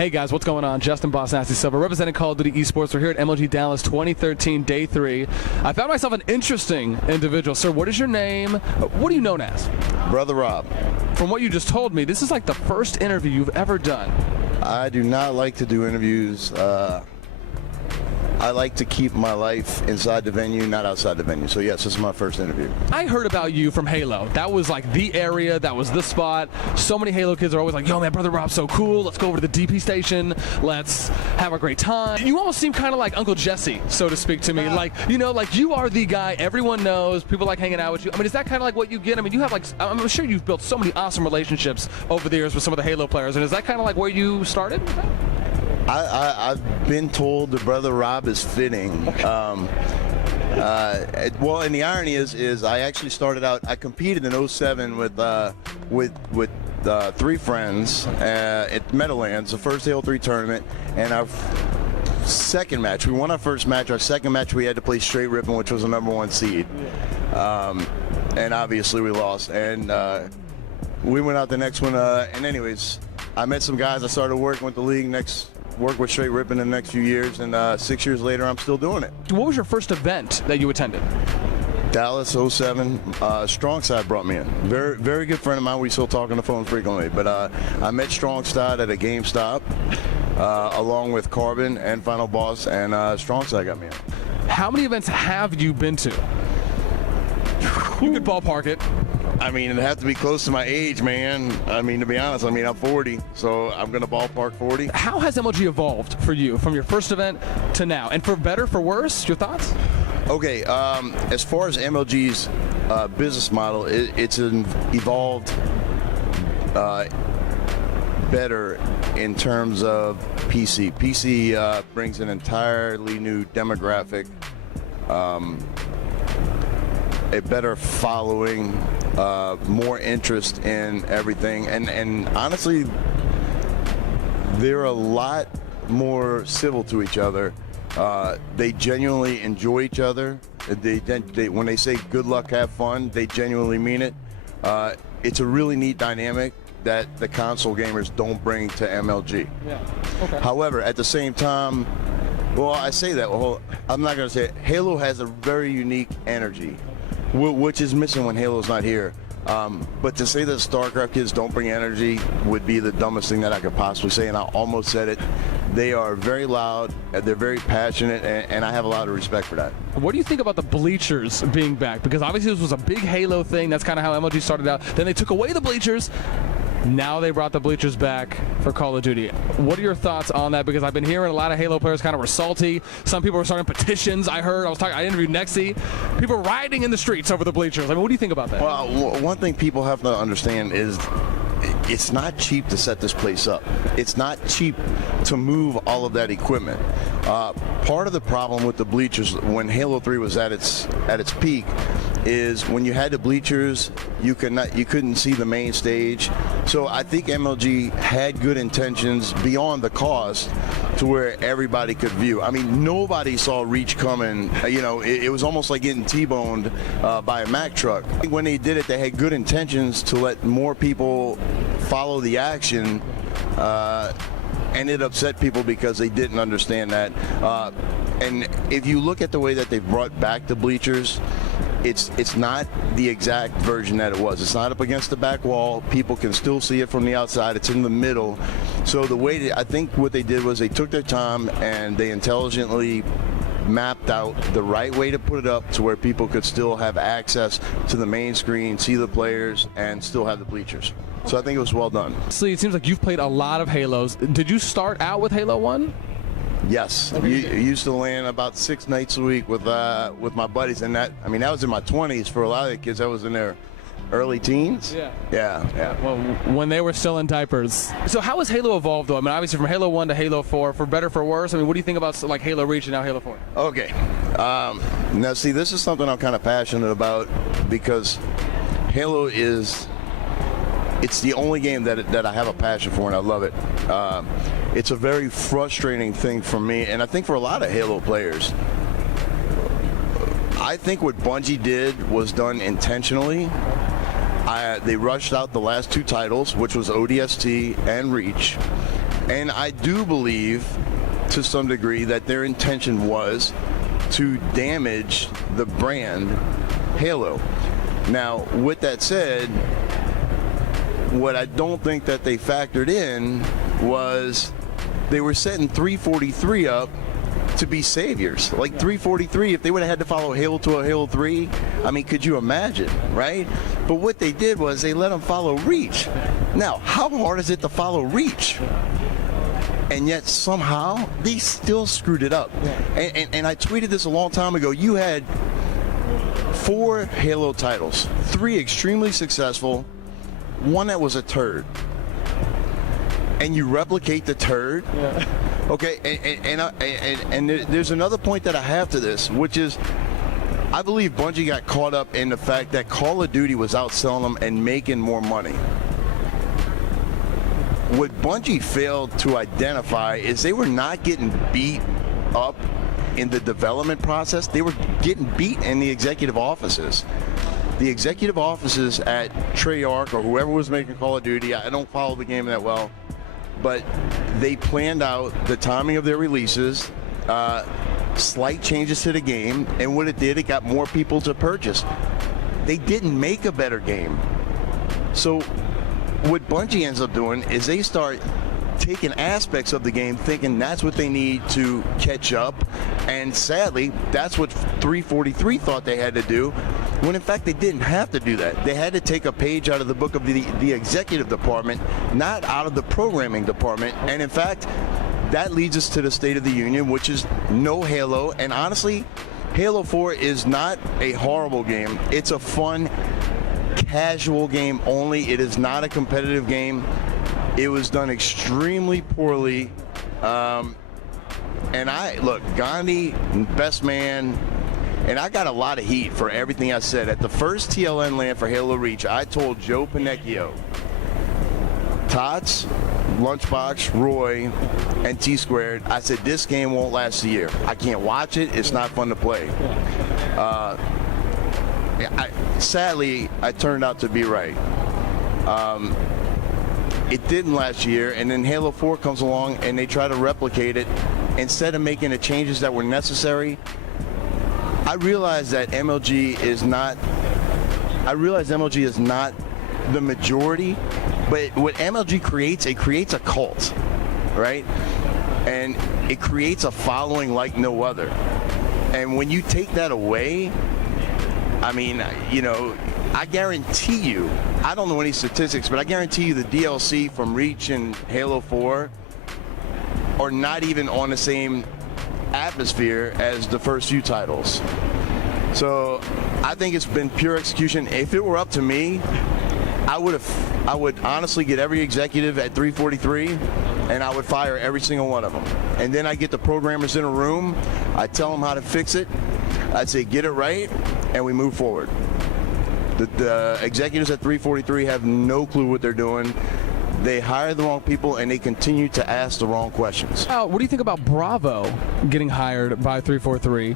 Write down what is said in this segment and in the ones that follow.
Hey guys, what's going on? Justin bossnasti Silver, representing Call of Duty eSports. We're here at MLG Dallas 2013, Day 3. I found myself an interesting individual. Sir, what is your name? What are you known as? Brother Rob. From what you just told me, this is like the first interview you've ever done. I do not like to do interviews. I like to keep my life inside the venue, not outside the venue. So yes, this is my first interview. I heard about you from Halo. That was like the area, that was the spot. So many Halo kids are always like, yo man, Brother Rob's so cool. Let's go over to the DP station. Let's have a great time. You almost seem kind of like Uncle Jesse, so to speak, to me. Like, you know, like you are the guy everyone knows. People like hanging out with you. I mean, is that kind of like what you get? I mean, you have like, I'm sure you've built so many awesome relationships over the years with some of the Halo players. And is that kind of like where you started? I've been told that Brother Rob is fitting. Well, and the irony is I actually started out. I competed in '07 with 3 friends at Meadowlands, the first Halo 3 tournament, and our second match, we won our first match. Our second match, we had to play Straight Rippin', which was the #1 seed, and obviously we lost. And we went out the next one. And anyways, I met some guys. I started working with the league work with Straight Rippin' in the next few years, and 6 years later, I'm still doing it. What was your first event that you attended? Dallas, '07. Strong Side brought me in. Very, very good friend of mine. We still talk on the phone frequently. But I met Strong Side at a GameStop, along with Carbon and Final Boss, and Strong Side got me in. How many events have you been to? You could ballpark it. I mean, it'd have to be close to my age, man. I mean, to be honest, I'm 40, so I'm going to ballpark 40. How has MLG evolved for you from your first event to now? And for better, for worse, your thoughts? Okay, as far as MLG's business model, it's evolved better in terms of PC. PC brings an entirely new demographic, a better following, more interest in everything, and honestly, they're a lot more civil to each other. They genuinely enjoy each other. When they say good luck, have fun, they genuinely mean it. It's a really neat dynamic that the console gamers don't bring to MLG. Yeah. Okay. However, at the same time, well, I say that, well, I'm not going to say it. Halo has a very unique energy, which is missing when Halo's not here. But to say that StarCraft kids don't bring energy would be the dumbest thing that I could possibly say, and I almost said it. They are very loud, they're very passionate, and I have a lot of respect for that. What do you think about the bleachers being back? Because obviously this was a big Halo thing. That's kind of how MLG started out. Then they took away the bleachers. Now they brought the bleachers back for Call of Duty. What are your thoughts on that? Because I've been hearing a lot of Halo players kind of were salty. Some people were starting petitions. I interviewed NASTi. People were rioting in the streets over the bleachers. I mean, what do you think about that? Well, one thing people have to understand is it's not cheap to set this place up. It's not cheap to move all of that equipment. Part of the problem with the bleachers when Halo 3 was at its peak is when you had the bleachers, you couldn't see the main stage. So I think MLG had good intentions beyond the cost to where everybody could view. I mean, nobody saw Reach coming. You know, it was almost like getting T-boned by a Mack truck. I think when they did it, they had good intentions to let more people follow the action, and it upset people because they didn't understand that. And if you look at the way that they've brought back the bleachers, it's not the exact version that it was. It's not up against the back wall. People can still see it from the outside. It's in the middle. So the way I think what they did was they took their time and they intelligently mapped out the right way to put it up to where people could still have access to the main screen, see the players, and still have the bleachers. So I think it was well done. So it seems like you've played a lot of Halos. Did you start out with Halo 1? Yes, I used to land about 6 nights a week with my buddies, and that was in my 20s. For a lot of the kids, that was in their early teens. Yeah. Well, when they were still in diapers. So how has Halo evolved, though? I mean, obviously from Halo 1 to Halo 4, for better, for worse. I mean, what do you think about like Halo Reach and now Halo 4? Okay. Now, see, this is something I'm kind of passionate about because Halo it's the only game that I have a passion for, and I love it. It's a very frustrating thing for me, and I think for a lot of Halo players. I think what Bungie did was done intentionally. They rushed out the last 2 titles, which was ODST and Reach, And I do believe, to some degree, that their intention was to damage the brand Halo. Now, with that said, what I don't think that they factored in was they were setting 343 up to be saviors. Like 343, if they would have had to follow Halo to a Halo 3, I mean, could you imagine, right? But what they did was they let them follow Reach. Now, how hard is it to follow Reach? And yet somehow they still screwed it up. And I tweeted this a long time ago. You had 4 Halo titles, 3 extremely successful, 1 that was a turd. And you replicate the turd. Yeah. Okay, and there's another point that I have to this, which is I believe Bungie got caught up in the fact that Call of Duty was outselling them and making more money. What Bungie failed to identify is they were not getting beat up in the development process. They were getting beat in the executive offices. The executive offices at Treyarch or whoever was making Call of Duty, I don't follow the game that well, but they planned out the timing of their releases, slight changes to the game, and what it did, it got more people to purchase. They didn't make a better game. So what Bungie ends up doing is they start taking aspects of the game thinking that's what they need to catch up, and sadly that's what 343 thought they had to do, when in fact they didn't have to do that. They had to take a page out of the book of the executive department, not out of the programming department. And in fact that leads us to the State of the Union, which is no Halo. And honestly, Halo 4 is not a horrible game. It's a fun casual game only. It is not a competitive game. It was done extremely poorly, and look, Gandhi, best man, and I got a lot of heat for everything I said. At the first TLN LAN for Halo Reach, I told Joe Pinecchio, Tots, Lunchbox, Roy, and T-Squared, I said, this game won't last a year. I can't watch it. It's not fun to play. Sadly, I turned out to be right. It didn't last year, and then Halo 4 comes along and they try to replicate it. Instead of making the changes that were necessary, I realize that MLG is not the majority, but what MLG creates, it creates a cult, right? And it creates a following like no other. And when you take that away, I mean, you know, I guarantee you, I don't know any statistics, but I guarantee you the DLC from Reach and Halo 4 are not even on the same atmosphere as the first few titles. So I think it's been pure execution. If it were up to me, I would honestly get every executive at 343 and I would fire every single one of them. And then I get the programmers in a room, I tell them how to fix it, I'd say get it right, and we move forward. The executives at 343 have no clue what they're doing. They hire the wrong people and they continue to ask the wrong questions. What do you think about Bravo getting hired by 343?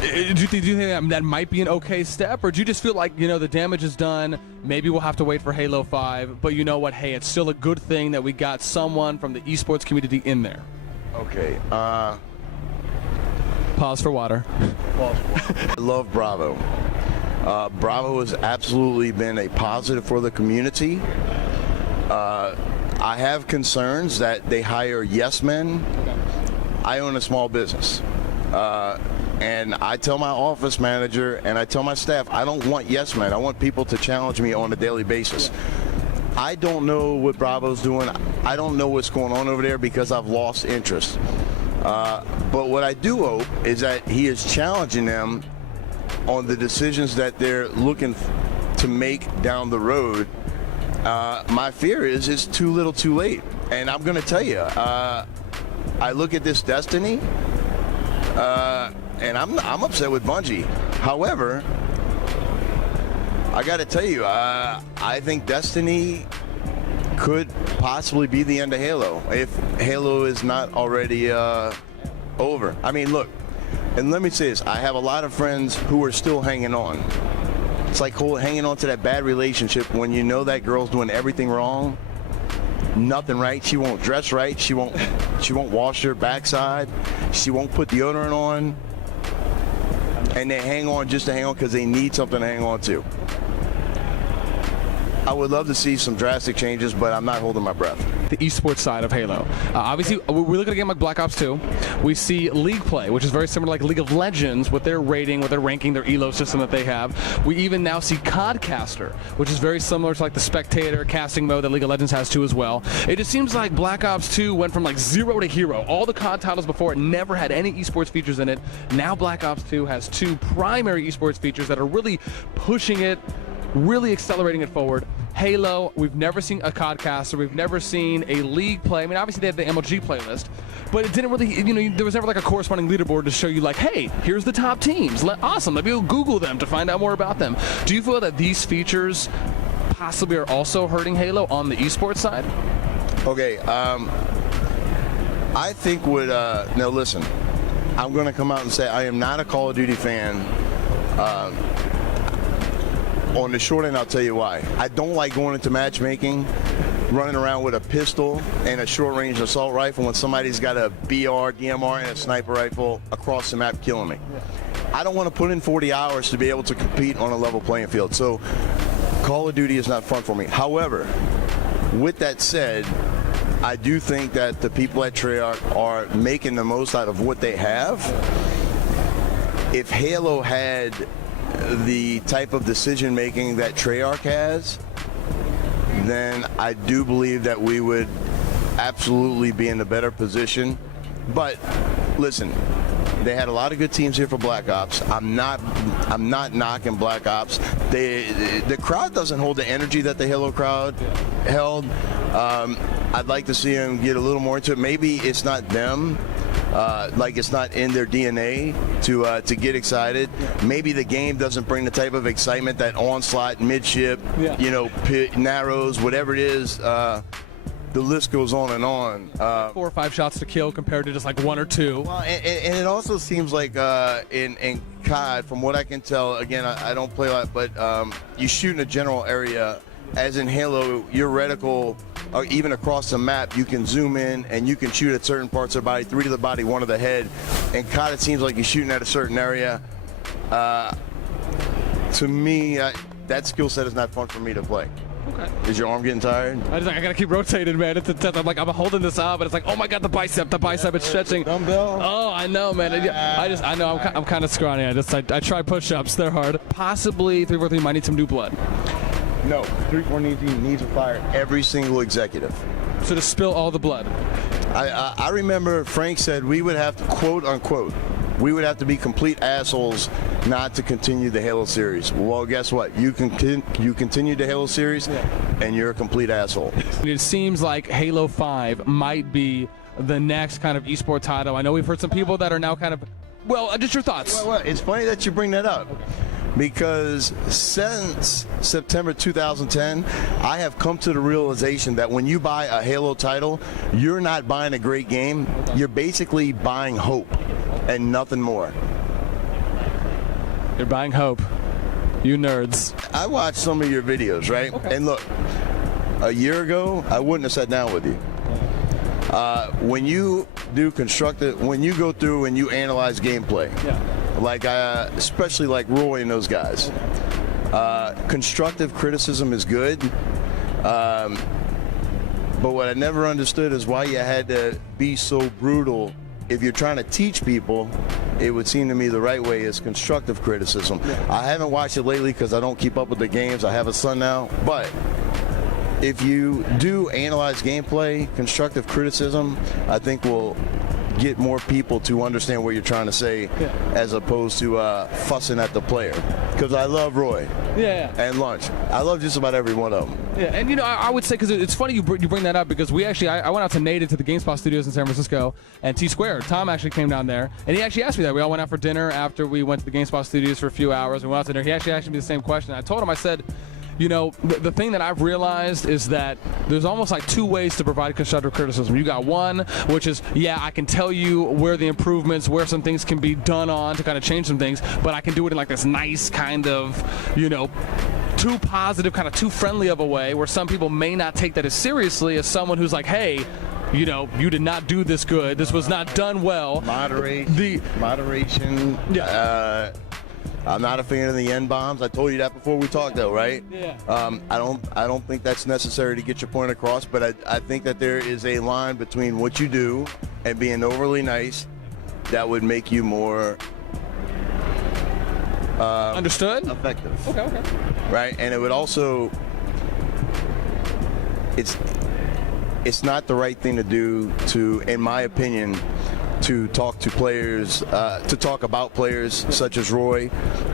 Do you think that might be an okay step, or do you just feel like, you know, the damage is done, maybe we'll have to wait for Halo 5, but you know what, hey, it's still a good thing that we got someone from the esports community in there? Okay. Pause for water. I love Bravo. Bravo has absolutely been a positive for the community. I have concerns that they hire yes men. I own a small business. And I tell my office manager and I tell my staff, I don't want yes men. I want people to challenge me on a daily basis. I don't know what Bravo's doing. I don't know what's going on over there because I've lost interest. But what I do hope is that he is challenging them on the decisions that they're looking to make down the road. My fear is it's too little too late. And I'm going to tell you, I look at this Destiny, and I'm upset with Bungie. However, I got to tell you, I think Destiny could possibly be the end of Halo if Halo is not already over. I mean, look, and let me say this, I have a lot of friends who are still hanging on. It's like hanging on to that bad relationship when you know that girl's doing everything wrong nothing right. She won't dress right. She won't wash her backside. She won't put deodorant on. And they hang on just to hang on because they need something to hang on to. I would love to see some drastic changes, but I'm not holding my breath. The esports side of Halo. Obviously, we look at a game like Black Ops 2. We see League play, which is very similar to like League of Legends with their rating, with their ranking, their elo system that they have. We even now see CODcaster, which is very similar to like the spectator casting mode that League of Legends has too as well. It just seems like Black Ops 2 went from like 0 to hero. All the COD titles before it never had any esports features in it. Now Black Ops 2 has 2 primary esports features that are really pushing it, really accelerating it forward. Halo, we've never seen a CODcaster, we've never seen a League play. I mean, obviously they had the MLG playlist, but it didn't really, there was never like a corresponding leaderboard to show you like, hey, here's the top teams. Awesome, let me go Google them to find out more about them. Do you feel that these features possibly are also hurting Halo on the esports side? Okay, I think now listen, I'm going to come out and say I am not a Call of Duty fan. On the short end, I'll tell you why. I don't like going into matchmaking, running around with a pistol and a short-range assault rifle when somebody's got a BR, DMR, and a sniper rifle across the map killing me. I don't want to put in 40 hours to be able to compete on a level playing field. So Call of Duty is not fun for me. However, with that said, I do think that the people at Treyarch are making the most out of what they have. If Halo had the type of decision making that Treyarch has, then I do believe that we would absolutely be in a better position. But listen, they had a lot of good teams here for Black Ops. I'm not knocking Black Ops. The crowd doesn't hold the energy that the Halo crowd held. I'd like to see them get a little more into it. Maybe it's not them. Like it's not in their DNA to get excited. Maybe the game doesn't bring the type of excitement that Onslaught, Midship, Pit, Narrows, whatever it is. The list goes on and on. 4 or 5 shots to kill compared to just like 1 or 2. Well, and it also seems like in COD, from what I can tell, again, I don't play a lot, but you shoot in a general area. As in Halo, your reticle, or even across the map, you can zoom in and you can shoot at certain parts of the body, 3 to the body, 1 to the head. And COD, it seems like you're shooting at a certain area. To me, that skill set is not fun for me to play. Okay. Is your arm getting tired? I gotta keep rotating, man. It's intense. I'm holding this up, but it's like, oh my god, the bicep, it's stretching. Dumbbell. Oh, I know, man. I know. I'm kind of scrawny. I try push-ups. They're hard. Possibly 343 might need some new blood. No, 343 needs to fire every single executive. So to spill all the blood. I remember Frank said we would have to, quote unquote, we would have to be complete assholes not to continue the Halo series. Well, guess what? You continue the Halo series, and you're a complete asshole. It seems like Halo 5 might be the next kind of esports title. I know we've heard some people that are now kind of, well, just your thoughts. Well, it's funny that you bring that up. Because since September 2010, I have come to the realization that when you buy a Halo title, you're not buying a great game. You're basically buying hope and nothing more. You're buying hope. You nerds. I watched some of your videos, right? Okay. And look, a year ago, I wouldn't have sat down with you. When you do when you go through and you analyze gameplay, like especially like Roy and those guys, constructive criticism is good. But what I never understood is why you had to be so brutal. If you're trying to teach people, it would seem to me the right way is constructive criticism. I haven't watched it lately because I don't keep up with the games. I have a son now, but if you do analyze gameplay, constructive criticism, I think will get more people to understand what you're trying to say, as opposed to fussing at the player. Because I love Roy and Lunch. I love just about every one of them. Yeah, and I would say, because it's funny you bring that up, because we actually, I went out to Native to the GameSpot studios in San Francisco, and T-Squared, Tom actually came down there, and he actually asked me that. We all went out for dinner after we went to the GameSpot studios for a few hours, and we went out to dinner. He actually asked me the same question. I told him, I said, the thing that I've realized is that there's almost like 2 ways to provide constructive criticism. You got one, which is, I can tell you where the improvements, where some things can be done on to kind of change some things, but I can do it in like this nice kind of, too positive, kind of too friendly of a way, where some people may not take that as seriously as someone who's like, hey, you know, you did not do this good. This was not done well. Moderation. Yeah. I'm not a fan of the N-bombs. I told you that before we talked, though, right? Yeah. I don't think that's necessary to get your point across, but I think that there is a line between what you do and being overly nice that would make you more Understood? effective. Okay. Right? And it would also, it's not the right thing to do to, in my opinion, to talk to players, to talk about players such as Roy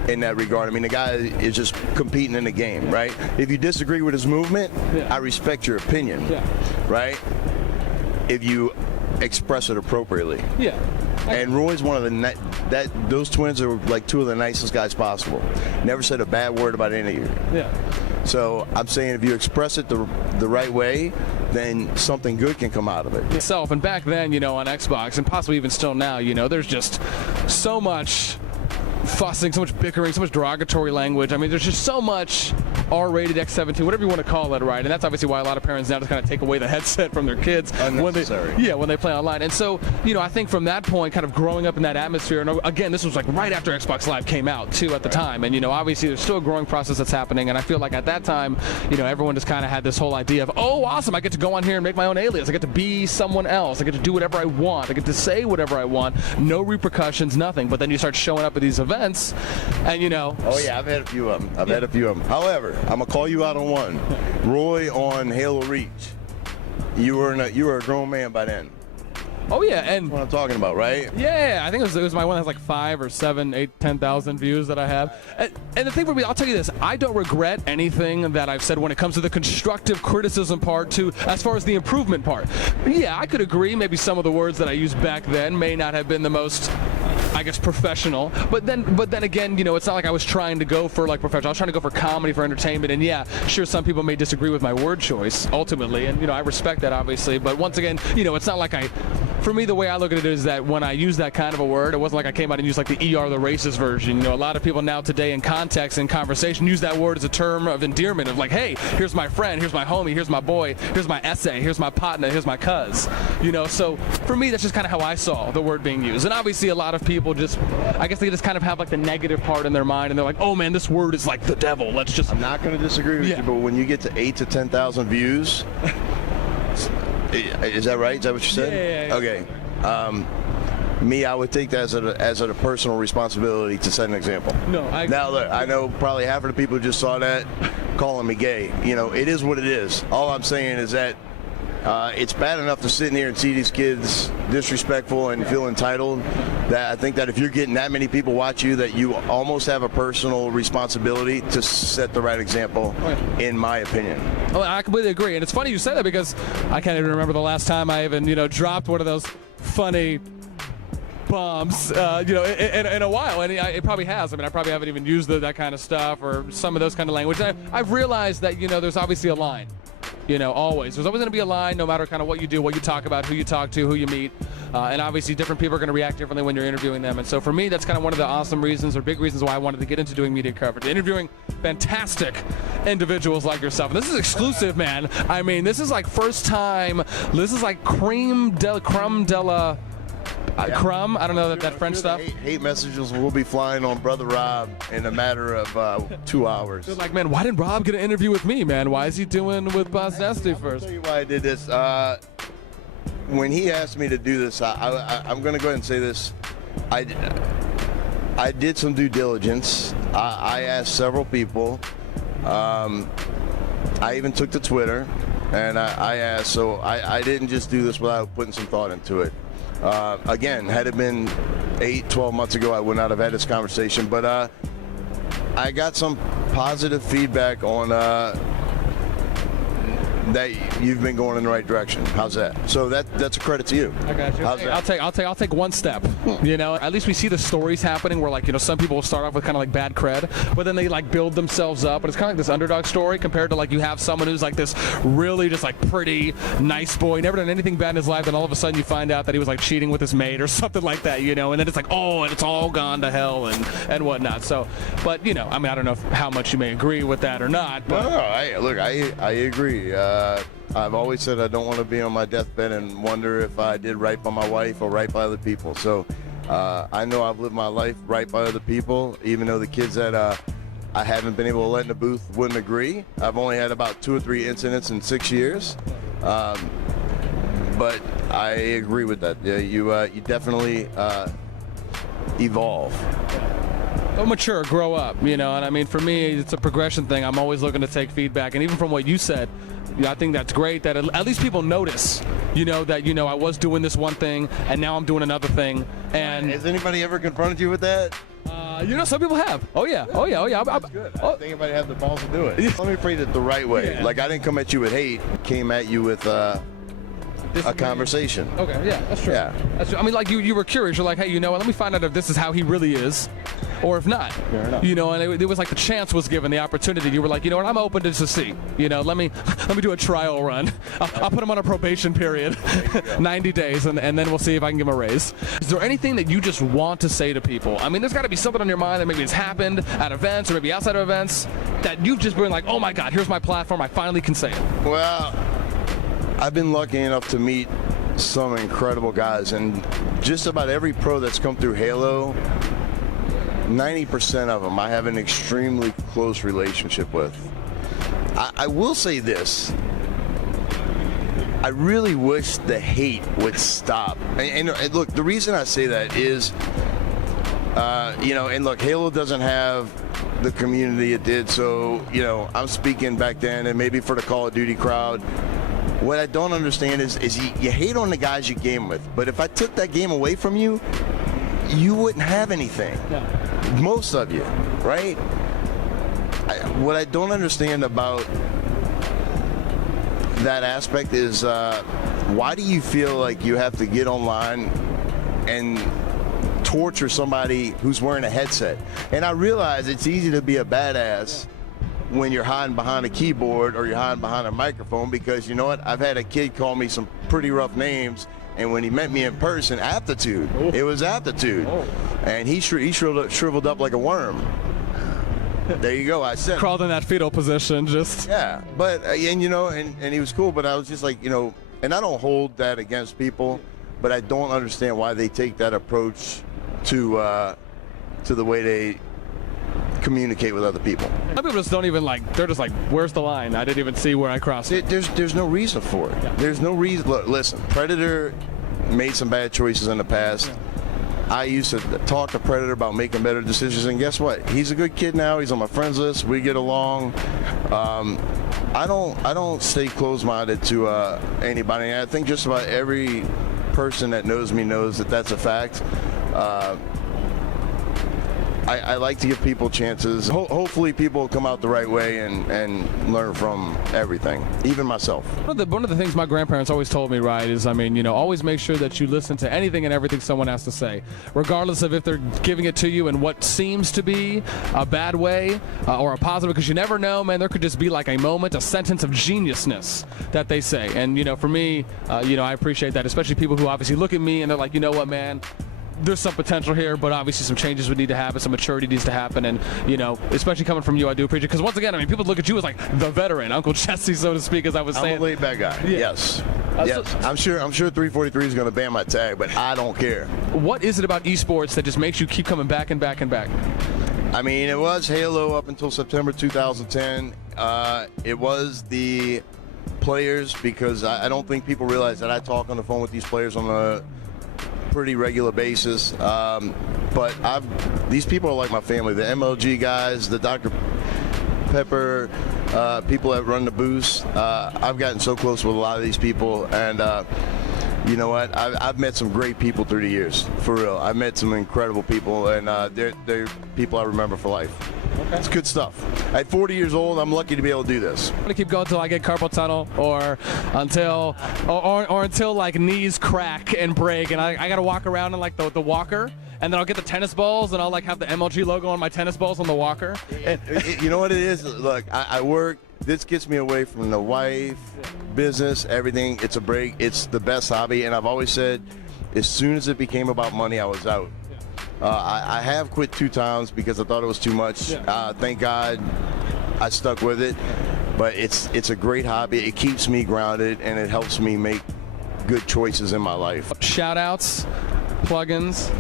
in that regard. I mean, the guy is just competing in the game, right? If you disagree with his movement, I respect your opinion, right? If you express it appropriately. Yeah. And Roy's one of the those twins are like two of the nicest guys possible. Never said a bad word about any of you. Yeah. So I'm saying if you express it the right way, then something good can come out of it. Itself, and back then, you know, on Xbox, and possibly even still now, you know, there's just so much fussing, so much bickering, so much derogatory language. I mean, there's just so much R-rated, X17, whatever you want to call it, right? And that's obviously why a lot of parents now just kind of take away the headset from their kids when they play online. And so, you know, I think from that point, kind of growing up in that atmosphere, and again, this was like right after Xbox Live came out too at the time. And, you know, obviously there's still a growing process that's happening. And I feel like at that time, you know, everyone just kind of had this whole idea of, oh, awesome, I get to go on here and make my own alias. I get to be someone else. I get to do whatever I want. I get to say whatever I want. No repercussions, nothing. But then you start showing up at these events and, you know. Oh, yeah, I've had a few of them. However, I'm going to call you out on one. Roy on Halo Reach. You were a grown man by then. Oh yeah, and That's what I'm talking about, right? Yeah, I think it was my one that has like 5 or 7, 8, 10,000 views that I have. And the thing for me, I'll tell you this, I don't regret anything that I've said when it comes to the constructive criticism part to as far as the improvement part. Yeah, I could agree maybe some of the words that I used back then may not have been the most, I guess, professional. But then again, you know, it's not like I was trying to go for like professional. I was trying to go for comedy, for entertainment. And yeah, sure, some people may disagree with my word choice ultimately, and you know, I respect that obviously. But once again, you know, it's not like for me, the way I look at it is that when I use that kind of a word, it wasn't like I came out and used like the ER, the racist version. You know, a lot of people now today in context and conversation use that word as a term of endearment of like, hey, here's my friend, here's my homie, here's my boy, here's my essay, here's my partner, here's my cuz. You know, so for me, that's just kind of how I saw the word being used. And obviously a lot of people just, I guess they just kind of have like the negative part in their mind and they're like, oh man, this word is like the devil. Let's just. I'm not going to disagree with you, but when you get to 8 to 10,000 views, is that right? Is that what you said? Yeah. Okay. Me, I would take that as a personal responsibility to set an example. Now, look, I know probably half of the people who just saw that calling me gay. You know, it is what it is. All I'm saying is that it's bad enough to sit in here and see these kids disrespectful and feel entitled. That I think that if you're getting that many people watch you, that you almost have a personal responsibility to set the right example, in my opinion. Oh, I completely agree. And it's funny you say that because I can't even remember the last time I even, you know, dropped one of those funny bombs, you know, in a while, and it probably has. I mean, I probably haven't even used that kind of stuff or some of those kind of language. I've realized that, you know, there's obviously a line, you know, always. There's always going to be a line no matter kind of what you do, what you talk about, who you talk to, who you meet, and obviously different people are going to react differently when you're interviewing them. And so for me, that's kind of one of the awesome reasons or big reasons why I wanted to get into doing media coverage, interviewing fantastic individuals like yourself. And this is exclusive, man. I mean, this is like first time. This is like crumb della. Crumb, I don't know that French stuff. Hate messages will be flying on Brother Rob in a matter of 2 hours. They're like, man, why didn't Rob get an interview with me, man? Why is he doing with bossnasti first? I'll tell you why I did this. When he asked me to do this, I'm going to go ahead and say this. I did some due diligence. I asked several people. I even took to Twitter, and I asked. So I didn't just do this without putting some thought into it. Again, had it been 8, 12 months ago, I would not have had this conversation. But I got some positive feedback on that you've been going in the right direction. How's that? So that's a credit to you. I got you. How's that? I'll take one step. You know, at least we see the stories happening where, like, you know, some people will start off with kind of like bad cred, but then they like build themselves up. But it's kind of like this underdog story compared to, like, you have someone who's like this really just like pretty nice boy, never done anything bad in his life, and all of a sudden you find out that he was like cheating with his mate or something like that, you know, and then it's like, oh, and it's all gone to hell and whatnot. So, but you know, I mean, I don't know how much you may agree with that or not. But. No, I agree. I've always said I don't want to be on my deathbed and wonder if I did right by my wife or right by other people. So I know I've lived my life right by other people, even though the kids that I haven't been able to let in the booth wouldn't agree. I've only had about 2 or 3 incidents in 6 years. But I agree with that. Yeah, you definitely evolve. Mature, grow up, you know, and I mean, for me, it's a progression thing. I'm always looking to take feedback, and even from what you said, I think that's great that at least people notice, you know, that, you know, I was doing this one thing and now I'm doing another thing. And has anybody ever confronted you with that? You know, some people have. Oh yeah. That's good. I don't think anybody has the balls to do it. Let me phrase it the right way. Yeah. Like, I didn't come at you with hate. Came at you with a conversation. Okay, yeah, that's true. Yeah. That's true. I mean, like, you were curious. You're like, hey, you know what? Let me find out if this is how he really is, or if not. Fair enough. You know, and it was like the chance was given, the opportunity. You were like, you know what? I'm open to see. You know, let me do a trial run. I'll put him on a probation period, 90 days, and then we'll see if I can give him a raise. Is there anything that you just want to say to people? I mean, there's got to be something on your mind that maybe has happened at events or maybe outside of events that you've just been like, oh my God, here's my platform. I finally can say it. Well, I've been lucky enough to meet some incredible guys, and just about every pro that's come through Halo, 90% of them I have an extremely close relationship with. I will say this. I really wish the hate would stop. And look, the reason I say that is, you know, and look, Halo doesn't have the community it did, so, you know, I'm speaking back then, and maybe for the Call of Duty crowd, what I don't understand is you hate on the guys you game with, but if I took that game away from you, you wouldn't have anything. Yeah. Most of you, right? What I don't understand about that aspect is why do you feel like you have to get online and torture somebody who's wearing a headset? And I realize it's easy to be a badass when you're hiding behind a keyboard or you're hiding behind a microphone, because you know what? I've had a kid call me some pretty rough names, and when he met me in person, aptitude. Oh. It was aptitude. Oh. And he shriveled up like a worm. There you go. I said crawled in that fetal position, just. Yeah, but and you know, and he was cool, but I was just like, you know, and I don't hold that against people, but I don't understand why they take that approach to the way they communicate with other people. Some people just don't even like, they're just like, where's the line? I didn't even see where I crossed it. There's no reason for it. Yeah. There's no reason. Look, listen, Predator made some bad choices in the past. Yeah. I used to talk to Predator about making better decisions, and guess what? He's a good kid now. He's on my friends list. We get along. I don't stay closed-minded to anybody. I think just about every person that knows me knows that that's a fact. I like to give people chances. Hopefully people come out the right way and learn from everything, even myself. One of the things my grandparents always told me, right, is, I mean, you know, always make sure that you listen to anything and everything someone has to say, regardless of if they're giving it to you in what seems to be a bad way or a positive, because you never know, man. There could just be like a moment, a sentence of geniusness that they say. And, you know, for me, you know, I appreciate that, especially people who obviously look at me and they're like, you know what, man, there's some potential here, but obviously some changes would need to happen, some maturity needs to happen, and, you know, especially coming from you, I do appreciate it. Because once again, I mean, people look at you as like the veteran, Uncle Jesse, so to speak, as I was saying. I'm a laid back guy. Yeah. Yes. Yes. I'm sure 343 is going to ban my tag, but I don't care. What is it about esports that just makes you keep coming back and back and back? I mean, it was Halo up until September 2010. It was the players, because I don't think people realize that I talk on the phone with these players on a pretty regular basis, but these people are like my family. The MLG guys, the Dr. Pepper people that run the booths. I've gotten so close with a lot of these people, and you know what? I've met some great people through the years, for real. I've met some incredible people, and they're people I remember for life. It's good stuff. At 40 years old, I'm lucky to be able to do this. I'm gonna keep going until I get carpal tunnel, or until like knees crack and break, and I gotta walk around in like the walker, and then I'll get the tennis balls, and I'll like have the MLG logo on my tennis balls on the walker. And You know what it is? Look, I work. This gets me away from the wife, business, everything. It's a break. It's the best hobby, and I've always said, as soon as it became about money, I was out. I have quit 2 times because I thought it was too much. Thank God I stuck with it. But it's a great hobby. It keeps me grounded, and it helps me make good choices in my life. Shoutouts, plugins.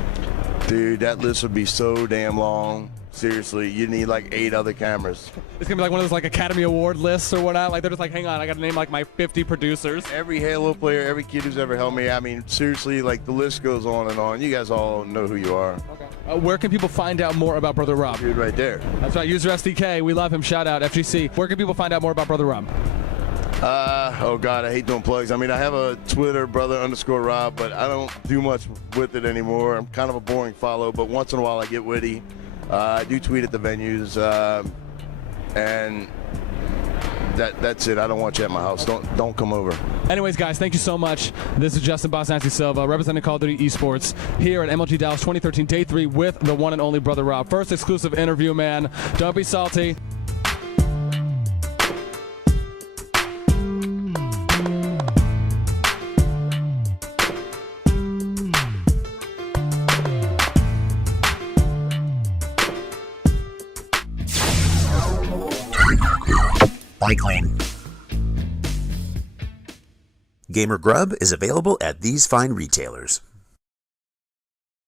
Dude, that list would be so damn long. Seriously, you need like 8 other cameras. It's gonna be like one of those like Academy Award lists or whatnot. Like they're just like, hang on, I gotta name like my 50 producers. Every Halo player, every kid who's ever helped me. I mean, seriously, like the list goes on and on. You guys all know who you are. Okay. Where can people find out more about Brother Rob? Dude, right there. That's right, user SDK. We love him. Shout out FGC. Where can people find out more about Brother Rob? Oh God, I hate doing plugs. I mean, I have a Twitter, brother_Rob, but I don't do much with it anymore. I'm kind of a boring follow, but once in a while I get witty. I do tweet at the venues, and that's it. I don't want you at my house. Don't come over. Anyways, guys, thank you so much. This is Justin bossnasti Silva, representing Call of Duty eSports here at MLG Dallas 2013 Day 3 with the one and only Brother Rob. First exclusive interview, man. Don't be salty. Bike lane. Gamer Grub is available at these fine retailers.